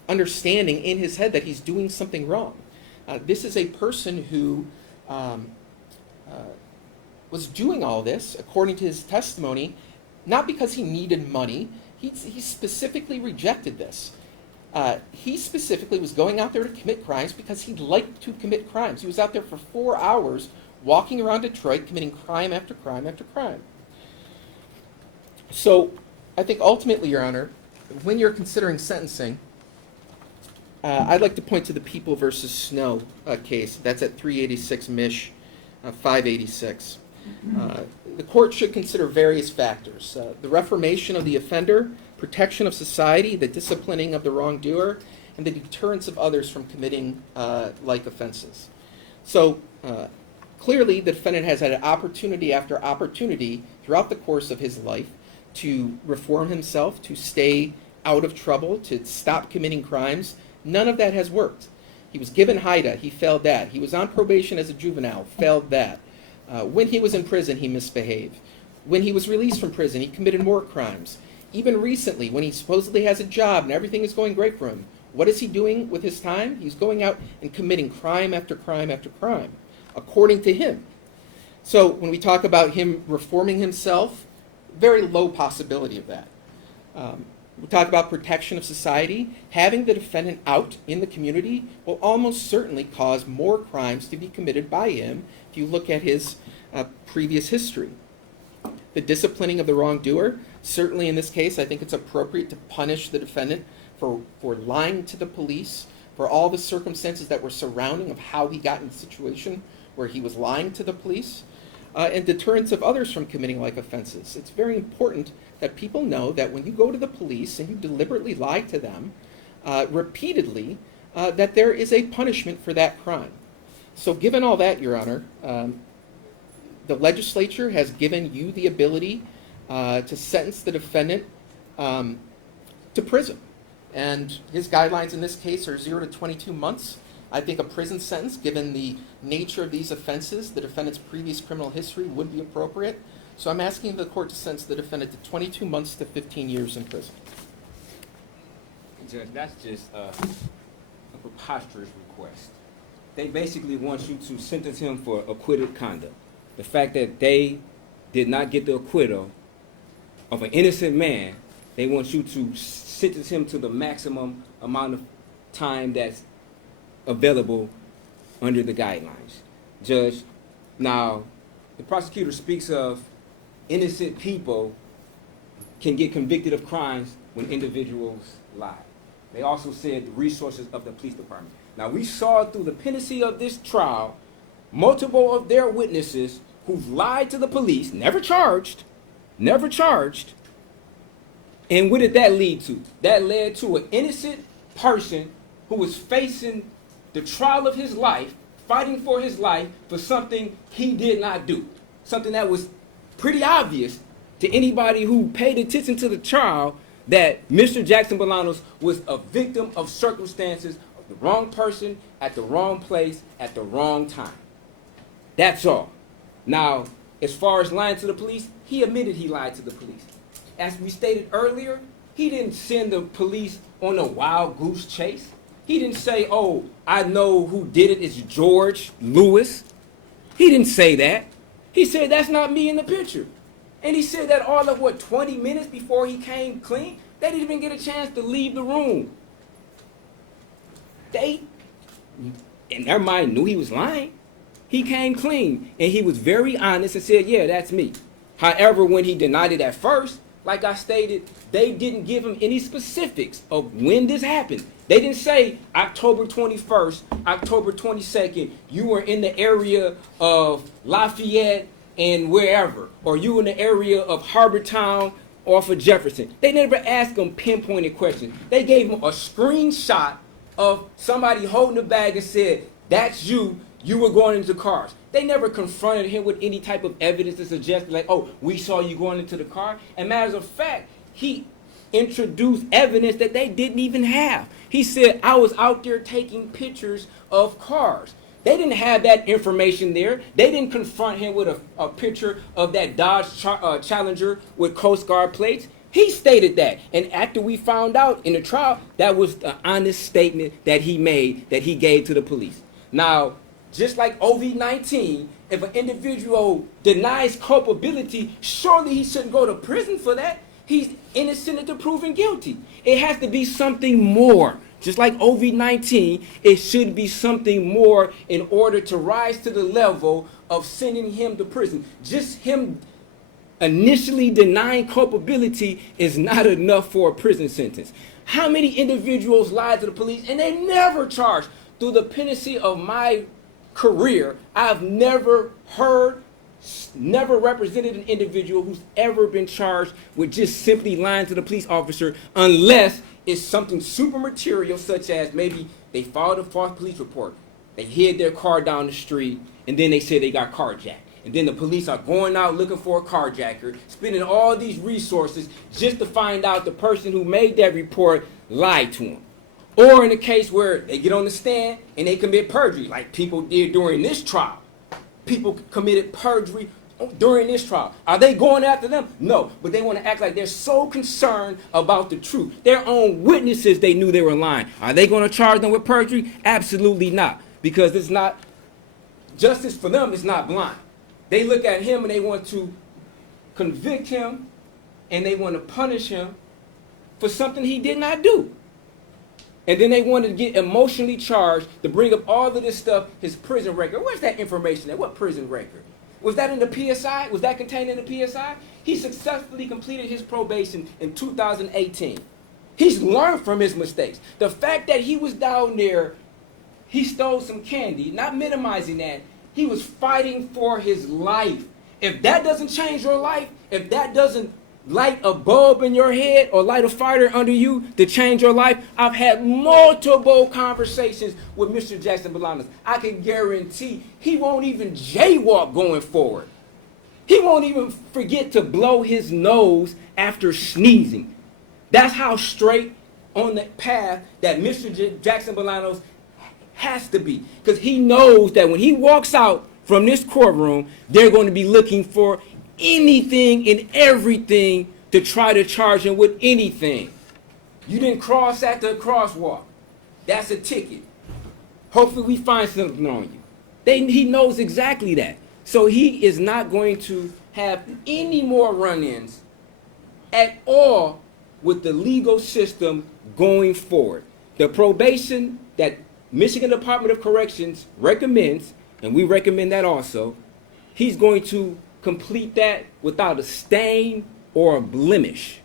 understanding in his head that he's doing something wrong. This is a person who was doing all this, according to his testimony, not because he needed money. He specifically rejected this. He specifically was going out there to commit crimes because he liked to commit crimes. He was out there for 4 hours walking around Detroit committing crime after crime after crime. So I think ultimately, Your Honor, when you're considering sentencing, I'd like to point to the People versus Snow case. That's at 386 Mich. 586. The court should consider various factors. The reformation of the offender, protection of society, the disciplining of the wrongdoer, and the deterrence of others from committing like offenses. So clearly the defendant has had opportunity after opportunity throughout the course of his life to reform himself, to stay out of trouble, to stop committing crimes. None of that has worked. He was given HIDA, he failed that. He was on probation as a juvenile, failed that. When he was in prison, he misbehaved. When he was released from prison, he committed more crimes. Even recently, when he supposedly has a job and everything is going great for him, what is he doing with his time? He's going out and committing crime after crime after crime, according to him. So when we talk about him reforming himself, very low possibility of that. We talk about protection of society. Having the defendant out in the community will almost certainly cause more crimes to be committed by him if you look at his previous history. The disciplining of the wrongdoer, certainly in this case, I think it's appropriate to punish the defendant for lying to the police, for all the circumstances that were surrounding of how he got in a situation where he was lying to the police, and deterrence of others from committing like offenses. It's very important that people know that when you go to the police and you deliberately lie to them repeatedly, that there is a punishment for that crime. So given all that, Your Honor, the legislature has given you the ability to sentence the defendant to prison. And his guidelines in this case are 0 to 22 months. I think a prison sentence, given the nature of these offenses, the defendant's previous criminal history, would be appropriate. So I'm asking the court to sentence the defendant to 22 months to 15 years in prison. Judge, that's just a preposterous request. They basically want you to sentence him for acquitted conduct. The fact that they did not get the acquittal of an innocent man, they want you to sentence him to the maximum amount of time that's available under the guidelines. Judge, now, the prosecutor speaks of innocent people can get convicted of crimes when individuals lie. They also said the resources of the police department. Now, we saw through the pendency of this trial, multiple of their witnesses who've lied to the police, never charged, and what did that lead to? That led to an innocent person who was facing the trial of his life, fighting for his life for something he did not do. Something that was pretty obvious to anybody who paid attention to the trial, that Mr. Jackson-Bolanos was a victim of circumstances of the wrong person at the wrong place at the wrong time. That's all. Now, as far as lying to the police, he admitted he lied to the police. As we stated earlier, he didn't send the police on a wild goose chase. He didn't say, oh, I know who did it, it's George Lewis. He didn't say that. He said, that's not me in the picture. And he said that all of, 20 minutes before he came clean? They didn't even get a chance to leave the room. They, in their mind, knew he was lying. He came clean, and he was very honest and said, yeah, that's me. However, when he denied it at first, like I stated, they didn't give him any specifics of when this happened. They didn't say October 21st, October 22nd, you were in the area of Lafayette and wherever, or you were in the area of Harbortown off of Jefferson. They never asked him pinpointed questions. They gave him a screenshot of somebody holding a bag and said, that's you, you were going into cars. They never confronted him with any type of evidence to suggest, like, oh, we saw you going into the car. And matters of fact, he introduced evidence that they didn't even have. He said, I was out there taking pictures of cars. They didn't have that information there. They didn't confront him with a picture of that Dodge Challenger with Coast Guard plates. He stated that. And after we found out in the trial, that was the honest statement that he made, that he gave to the police. Now, just like OV-19, if an individual denies culpability, surely he shouldn't go to prison for that. He's innocent until proven guilty. It has to be something more. Just like OV-19, it should be something more in order to rise to the level of sending him to prison. Just him initially denying culpability is not enough for a prison sentence. How many individuals lied to the police and they never charged? Through the pendency of my career, I've never heard, never represented an individual who's ever been charged with just simply lying to the police officer, unless it's something super material, such as maybe they filed a false police report, they hid their car down the street, and then they said they got carjacked. And then the police are going out looking for a carjacker, spending all these resources just to find out the person who made that report lied to them. Or in a case where they get on the stand and they commit perjury, like people did during this trial. People committed perjury during this trial. Are they going after them? No, but they want to act like they're so concerned about the truth. Their own witnesses, they knew they were lying. Are they going to charge them with perjury? Absolutely not, because it's not, justice for them is not blind. They look at him and they want to convict him and they want to punish him for something he did not do. And then they wanted to get emotionally charged to bring up all of this stuff, his prison record. Where's that information at? What prison record? Was that in the PSI? Was that contained in the PSI? He successfully completed his probation in 2018. He's learned from his mistakes. The fact that he was down there, he stole some candy, not minimizing that, he was fighting for his life. If that doesn't change your life, if that doesn't light a bulb in your head or light a fire under you to change your life, I've had multiple conversations with Mr. Jackson-Bolanos. I can guarantee he won't even jaywalk going forward. He won't even forget to blow his nose after sneezing. That's how straight on the path that Mr. Jackson-Bolanos has to be. Because he knows that when he walks out from this courtroom, they're going to be looking for anything and everything to try to charge him with anything. You didn't cross at the crosswalk. That's a ticket. Hopefully we find something on you. He knows exactly that. So he is not going to have any more run-ins at all with the legal system going forward. The probation that Michigan Department of Corrections recommends, and we recommend that also, he's going to complete that without a stain or a blemish.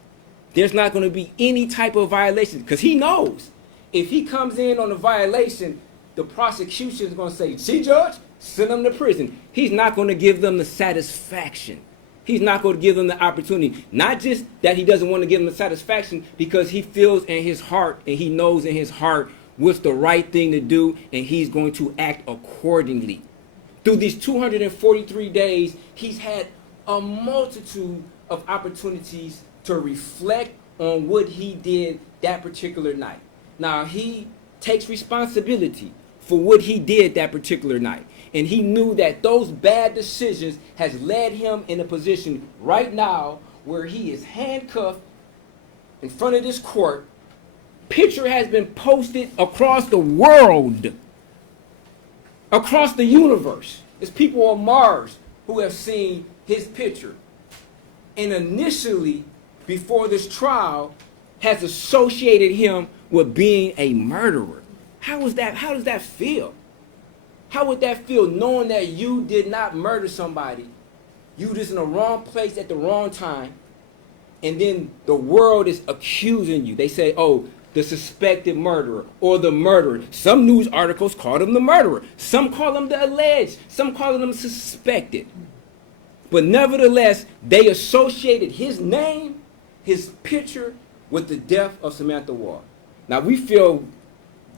There's not going to be any type of violation, because he knows if he comes in on a violation, the prosecution is going to say, see, Judge, send him to prison. He's not going to give them the satisfaction. He's not going to give them the opportunity. Not just that he doesn't want to give them the satisfaction, because he feels in his heart and he knows in his heart what's the right thing to do, and he's going to act accordingly. Through these 243 days, he's had a multitude of opportunities to reflect on what he did that particular night. Now, he takes responsibility for what he did that particular night. And he knew that those bad decisions has led him in a position right now where he is handcuffed in front of this court. Picture has been posted across the world, across the universe. There's people on Mars who have seen his picture. And initially, before this trial, has associated him with being a murderer. How does that feel? How would that feel, knowing that you did not murder somebody? You were just in the wrong place at the wrong time, and then the world is accusing you. They say, oh, the suspected murderer or the murderer. Some news articles call him the murderer. Some call him the alleged. Some call him suspected. But nevertheless, they associated his name, his picture, with the death of Samantha Woll. Now, we feel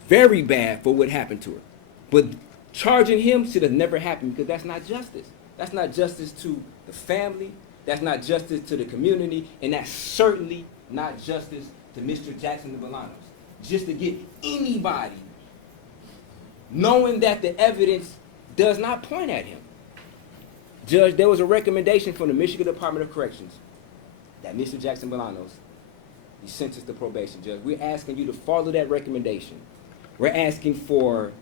very bad for what happened to her. But charging him should have never happened, because that's not justice. That's not justice to the family. That's not justice to the community. And that's certainly not justice to Mr. Jackson-Bolanos. Just to get anybody, knowing that the evidence does not point at him. Judge, there was a recommendation from the Michigan Department of Corrections that Mr. Jackson-Bolanos be sentenced to probation. Judge, we're asking you to follow that recommendation. We're asking for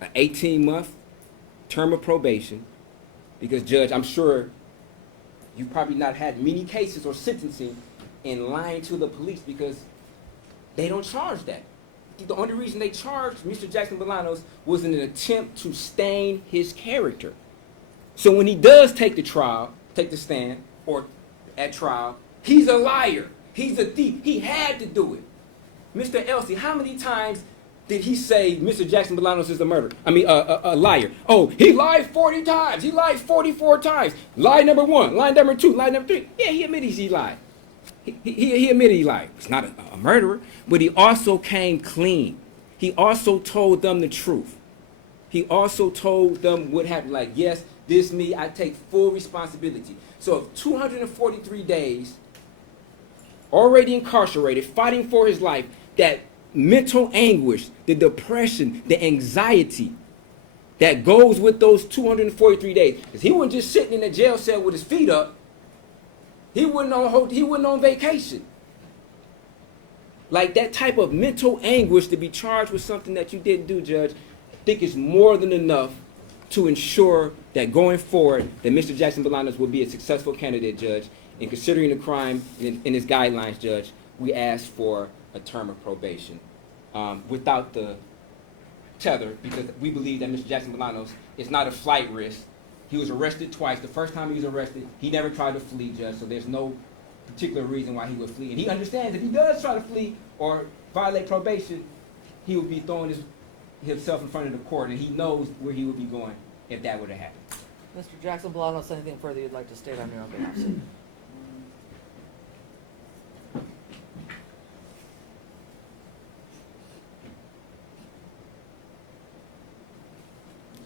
an 18-month term of probation, because, Judge, I'm sure you've probably not had many cases or sentencing in lying to the police, because they don't charge that. The only reason they charged Mr. Jackson-Bolanos was in an attempt to stain his character. So when he does take the stand, or at trial, he's a liar. He's a thief. He had to do it. Mr. Elsie, how many times did he say Mr. Jackson-Bolanos is a liar? Oh, he lied 40 times. He lied 44 times. Lie number 1, lie number 2, lie number 3. Yeah, he admitted he lied. He admitted he lied. He's not a murderer, but he also came clean. He also told them the truth. He also told them what happened. Like, yes, this me, I take full responsibility. So 243 days, already incarcerated, fighting for his life, that mental anguish, the depression, the anxiety that goes with those 243 days. Because he wasn't just sitting in a jail cell with his feet up. He wasn't on vacation. Like, that type of mental anguish to be charged with something that you didn't do, Judge, I think is more than enough to ensure that going forward, that Mr. Jackson-Bolanos will be a successful candidate, Judge. And considering the crime in his guidelines, Judge, we ask for a term of probation without the tether, because we believe that Mr. Jackson-Bolanos is not a flight risk. He was arrested twice. The first time he was arrested, he never tried to flee, Judge, so there's no particular reason why he would flee. And he understands if he does try to flee or violate probation, he would be throwing himself in front of the court, and he knows where he would be going if that were to happen. Mr. Jackson-Bolanos, anything further you'd like to state on your own behalf, sir?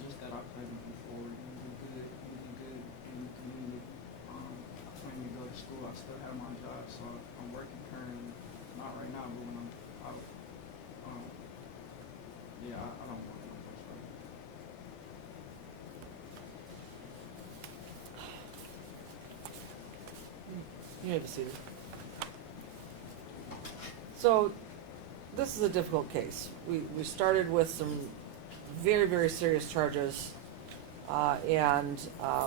Just that I've played him before. He was good in the community. at my job, so I'm working currently. Not right now, but when I'm out, yeah, I don't want no place right now. You may be seated. So, this is a difficult case. We started with some very, very serious charges, and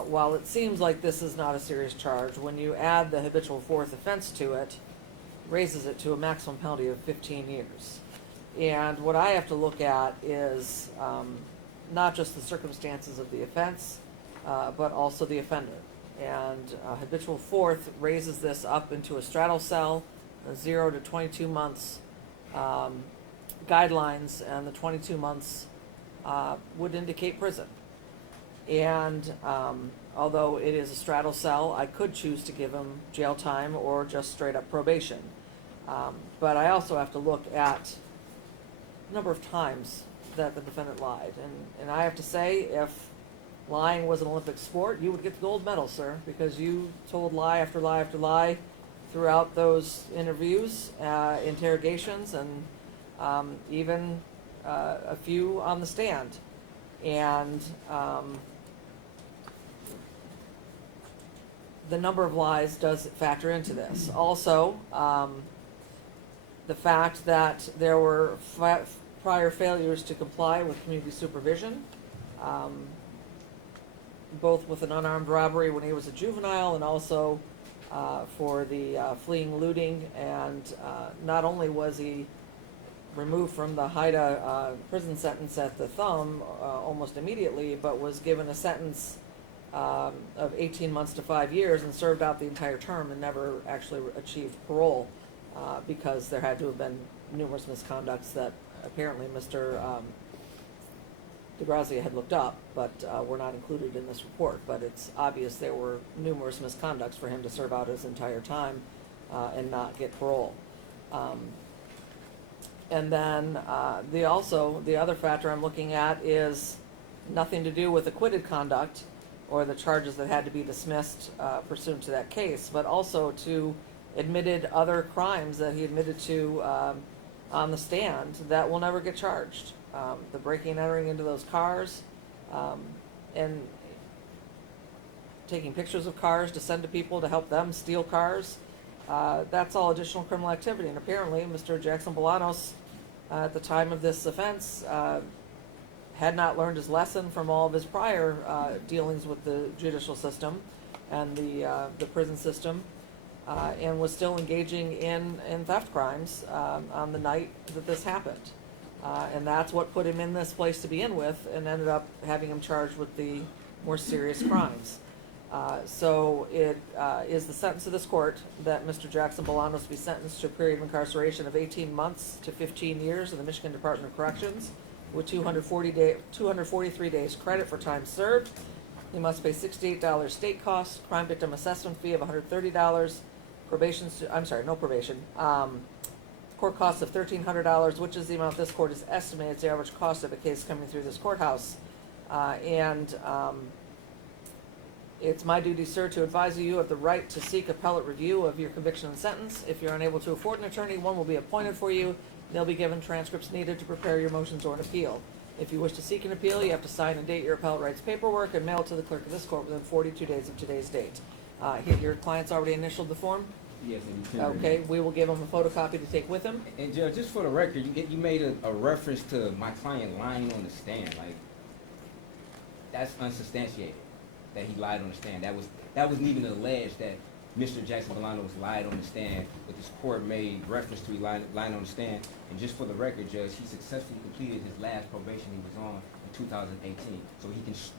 while it seems like this is not a serious charge, when you add the habitual fourth offense to it, raises it to a maximum penalty of 15 years. And what I have to look at is not just the circumstances of the offense, but also the offender. And habitual fourth raises this up into a straddle cell, a 0 to 22 months guidelines, and the 22 months would indicate prison. And although it is a straddle cell, I could choose to give him jail time or just straight up probation. But I also have to look at the number of times that the defendant lied. And I have to say, if lying was an Olympic sport, you would get the gold medal, sir, because you told lie after lie after lie throughout those interviews, interrogations, and even a few on the stand. And the number of lies does factor into this. Also, the fact that there were prior failures to comply with community supervision, both with an unarmed robbery when he was a juvenile, and also for the fleeing looting. And not only was he removed from the Haida prison sentence at the Thumb almost immediately, but was given a sentence of 18 months to 5 years and served out the entire term and never actually achieved parole because there had to have been numerous misconducts that apparently Mr. DeGrazia had looked up, but were not included in this report. But it's obvious there were numerous misconducts for him to serve out his entire time and not get parole. And then the other factor I'm looking at is nothing to do with acquitted conduct or the charges that had to be dismissed pursuant to that case, but also to admitted other crimes that he admitted to on the stand that will never get charged. The breaking and entering into those cars, and taking pictures of cars to send to people to help them steal cars, that's all additional criminal activity. And apparently Mr. Jackson-Bolanos, at the time of this offense, had not learned his lesson from all of his prior dealings with the judicial system and the prison system, and was still engaging in theft crimes on the night that this happened. And that's what put him in this place to begin with, and ended up having him charged with the more serious crimes. So it is the sentence of this court that Mr. Jackson-Bolanos be sentenced to a period of incarceration of 18 months to 15 years in the Michigan Department of Corrections, with 243 days credit for time served. He must pay $68 state costs, crime victim assessment fee of $130, no probation. Court costs of $1,300, which is the amount this court has estimated is the average cost of a case coming through this courthouse. It's my duty, sir, to advise you of the right to seek appellate review of your conviction and sentence. If you're unable to afford an attorney, one will be appointed for you. They'll be given transcripts needed to prepare your motions or an appeal. If you wish to seek an appeal, you have to sign and date your appellate rights paperwork and mail it to the clerk of this court within 42 days of today's date. Your client's already initialed the form? Yes, and you can. Okay, we will give him a photocopy to take with him. And Judge, just for the record, you made a reference to my client lying on the stand. Like, that's unsubstantiated that he lied on the stand. That wasn't even alleged that Mr. Jackson-Bolanos lied on the stand, but this court made reference to he lying on the stand. And just for the record, Judge, he successfully completed his last probation he was on in 2018. So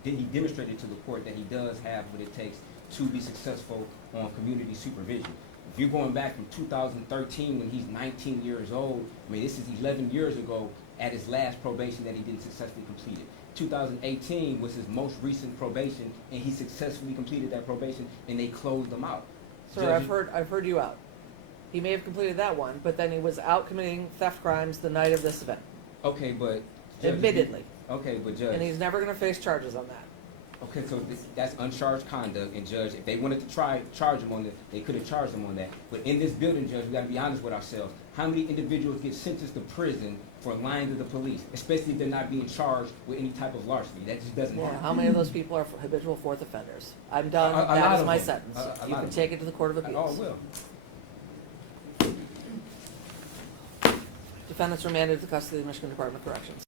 he demonstrated to the court that he does have what it takes to be successful on community supervision. If you're going back from 2013 when he's 19 years old, I mean, this is 11 years ago at his last probation that he didn't successfully complete it. 2018 was his most recent probation, and he successfully completed that probation, and they closed him out. Sir, Judge, I've heard you out. He may have completed that one, but then he was out committing theft crimes the night of this event. Okay, but Judge, Admittedly. Okay, but Judge. And he's never gonna face charges on that. Okay, so that's uncharged conduct, and Judge, if they wanted to charge them on it, they could have charged them on that. But in this building, Judge, we gotta be honest with ourselves. How many individuals get sentenced to prison for lying to the police, especially if they're not being charged with any type of larceny? That just doesn't Yeah, happen. how many of those people are habitual fourth offenders? I'm done, A lot that is of my them. sentence. A You lot can of take them. it to the Court of Oh, Appeals. well. Defendants remanded to the custody of the Michigan Department of Corrections.